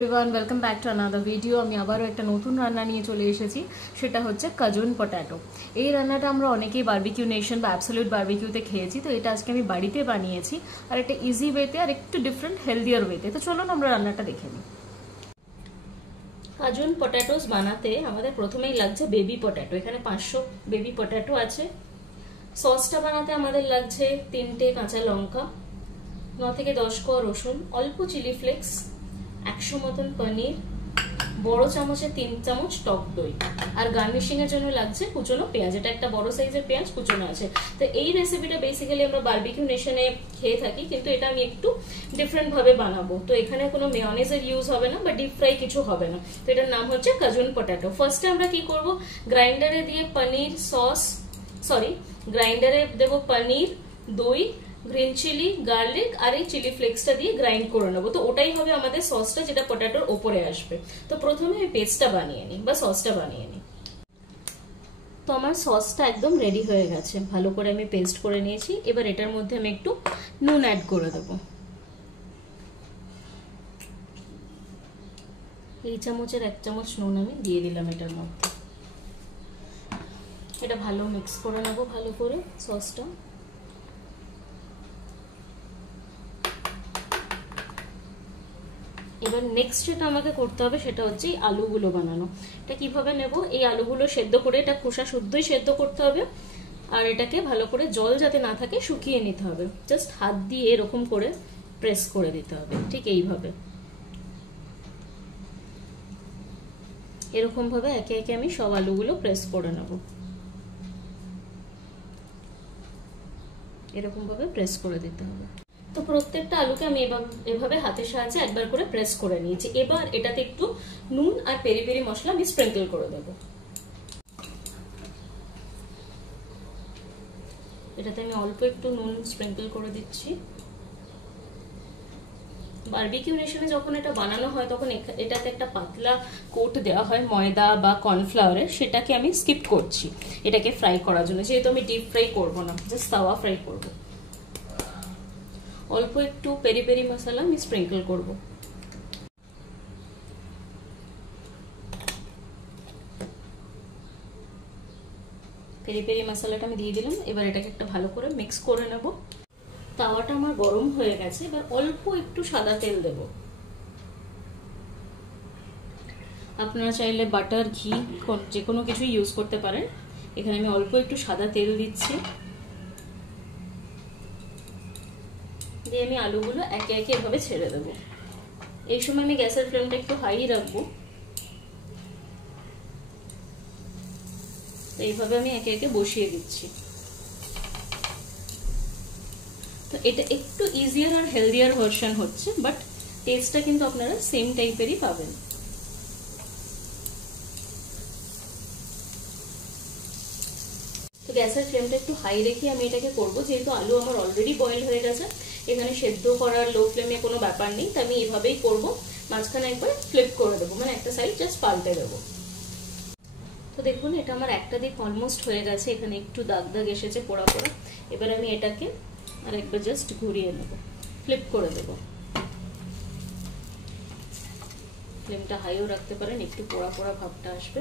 Everyone welcome back to another video. আমি আবারও একটা নতুন রান্না নিয়ে চলে এসেছি, সেটা হচ্ছে কাজুন পটাটো। এই রান্নাটা আমরা অনেকেই বারবিকিউ নেশন বা অ্যাবসলিউট বারবিকিউতে খেয়েছি, তো এটা আজকে আমি বাড়িতে বানিয়েছি, আর একটা ইজি ওয়েতে আর একটু ডিফারেন্ট হেলদিয়ার ওয়েতে। তো চলুন আমরা রান্নাটা দেখে নিই। কাজুন পটাটোস বানাতে আমাদের প্রথমেই লাগছে বেবি পটাটো। এখানে 500 বেবি পটাটো আছে। সসটা বানাতে আমাদের লাগছে 3টে কাঁচা লঙ্কা, 9 থেকে 10 কোয়া রসুন, অল্প চিলি ফ্লেক্স, 100 মতন পনির, বড় চামচে 3 চামচ টক দই, আর গার্নিশিং এর জন্য লাগছে কুচনো পেঁয়াজ। এটা একটা বড় সাইজের পেঁয়াজ কুচনো আছে। তো এই রেসিপিটা বেসিক্যালি আমরা বারবিকিউ নেশনে খেয়ে থাকি, কিন্তু এটা আমি একটু ডিফারেন্ট ভাবে বানাবো। তো এখানে কোনো মেয়োনিজের ইউজ হবে না বা ডিপ ফ্রাই কিছু হবে না। তো এটার নাম হচ্ছে কাজুন পটাটো। ফার্স্টে আমরা কি করব, গ্রাইন্ডারে দিয়ে পনির গ্রাইন্ডারে দেবো পনির, দই, গ্রিন চিলি, গার্লিক আর এই চিলি ফ্লেক্সটা দিয়ে গ্রাইন্ড করে নেবো। তো ওটাই হবে আমাদের সসটা, যেটা পটাটোর ওপরে আসবে। তো প্রথমে আমি পেস্টটা বানিয়ে নিই বা সসটা বানিয়ে নিই। তো আমার সসটা একদম রেডি হয়ে গেছে, ভালো করে আমি পেস্ট করে নিয়েছি। এবার এটার মধ্যে আমি একটু নুন অ্যাড করে দেবো। এই চামচের 1 চামচ নুন আমি দিয়ে দিলাম এটার মধ্যে। এটা ভালো মিক্স করে নেবো ভালো করে সসটা। এবার নেক্সট যেটা আমাকে করতে হবে সেটা হচ্ছে এই আলুগুলো বানানো। এটা কিভাবে নেব, এই আলুগুলো সেদ্ধ করে, এটা খোসা শুদ্ধই সেদ্ধ করতে হবে, আর এটাকে ভালো করে জল যাতে না থাকে শুকিয়ে নিতে হবে। জাস্ট হাত দিয়ে এরকম করে প্রেস করে দিতে হবে, ঠিক এইভাবে। এরকম ভাবে একে একে আমি সব আলুগুলো প্রেস করে নেব। এরকম ভাবে প্রেস করে দিতে হবে। তো প্রত্যেকটা আলুকে আমি এভাবে হাতের সাহায্যে একবার করে প্রেস করে নিয়েছি। এবার এটাতে একটু নুন আর পেরি পেরি মশলা আমি স্প্রিঙ্কল করে দেব। এটাতে আমি অল্প একটু নুন স্প্রিঙ্কল করে দিচ্ছি। বারবিকিউ নেশনে যখন এটা বানানো হয় তখন এটাতে একটা পাতলা কোট দেওয়া হয় ময়দা বা কর্নফ্লাওয়ারের, সেটাকে আমি স্কিপ করছি এটাকে ফ্রাই করার জন্য, যেহেতু আমি ডিপ ফ্রাই করব না, জাস্ট তাওয়া ফ্রাই করব। অল্প একটু পেরি পেরি মশলা আমি স্প্রিঙ্কল করব। পেরি পেরি মশলাটা আমি দিয়ে দিলাম। এবার এটাকে একটা ভালো করে মিক্স করে নেব। তাওয়াটা আমার গরম হয়ে গেছে। এবার অল্প একটু সাদা তেল দেব। আপনারা চাইলে বাটার, ঘি, যে কোনো কিছু ইউজ করতে পারেন। এখানে আমি অল্প একটু সাদা তেল দিচ্ছি, দিয়ে আমি আলুগুলো একে একে এভাবে ছেড়ে দেব। এই সময় আমি গ্যাসের ফ্লেমটা একটু হাই রাখবো। এইভাবে আমি একে একে বসিয়ে দিচ্ছি। তো এটা একটু ইজিয়ার আর হেলদিয়ার ভার্সন হচ্ছে, বাট টেস্টটা কিন্তু আপনারা সেম টাইপেরই পাবেন। তো গ্যাসের ফ্লেমটা একটু হাই রেখে আমি এটাকে করব, যেহেতু আলু আমার অলরেডি বয়েল হয়ে গেছে। এখানে সেদ্ধ করার লো ফ্লেমে কোনো ব্যাপার নেই, তো আমি এভাবেই করব। মাঝখানে একবার ফ্লিপ করে দেবো, মানে একটা সাইড জাস্ট পাল্টে দেবো। তো দেখুন এটা আমার একটা দিক অলমোস্ট হয়ে গেছে, এখানে একটু দাগ দাগ এসেছে পোড়া পোড়া। এবার আমি এটাকে আর একবার জাস্ট ঘুরিয়ে নেব, ফ্লিপ করে দেব। ফ্লেমটা হাইও রাখতে পারেন, একটু পোড়া পোড়া ভাবটা আসবে,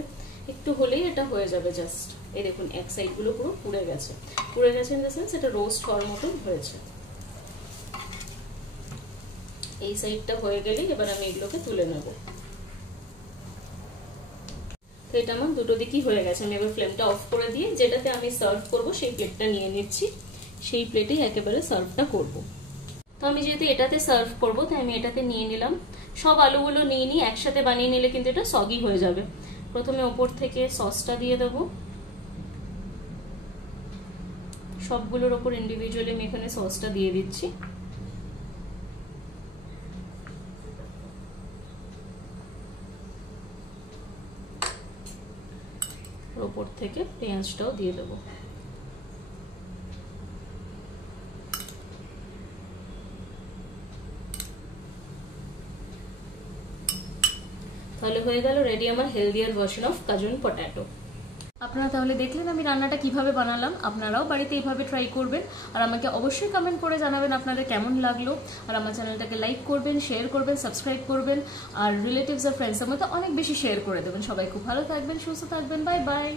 একটু হলেই এটা হয়ে যাবে জাস্ট। এই দেখুন এক সাইড গুলো পুরো পুড়ে গেছে। পুড়ে গেছে ইন দ্য সেন্স এটা রোস্ট হওয়ার মতন হয়েছে। এই সাইডটা হয়ে গেলেই এবার আমি এগুলোকে তুলে নেব। তো এটা আমার দুটো দিকই হয়ে গেছে। আমি এবার ফ্লেমটা অফ করে দিয়ে যেটাতে আমি সার্ভ করব সেই প্লেটটা নিয়ে নিচ্ছি। সেই প্লেটেই একেবারে সার্ভটা করব। তো আমি যেহেতু এটাতে সার্ভ করব, তাই আমি এটাতে নিয়ে নিলাম। সব আলুগুলো নিয়ে নিই, একসাথে বানিয়ে নিলে কিন্তু এটা সগি হয়ে যাবে। প্রথমে ওপর থেকে সসটা দিয়ে দেব। সবগুলোর ওপর ইন্ডিভিজুয়ালি আমি এখানে সসটা দিয়ে দিচ্ছি। ওপর থেকে পেঁয়াজটাও দিয়ে দেবো। তাহলে হয়ে গেল রেডি আমার healthier version of Cajun potato. আপনারা তাহলে দেখলেন আমি রান্নাটা কিভাবে বানালাম। আপনারাও বাড়িতে এইভাবে ট্রাই করবেন আর আমাকে অবশ্যই কমেন্ট করে জানাবেন আপনাদের কেমন লাগলো। আর আমার চ্যানেলটাকে লাইক করবেন, শেয়ার করবেন, সাবস্ক্রাইব করবেন আর রিলেটিভস আর ফ্রেন্ডসের মধ্যে অনেক বেশি শেয়ার করে দেবেন। সবাই খুব ভালো থাকবেন, সুস্থ থাকবেন, বাই বাই।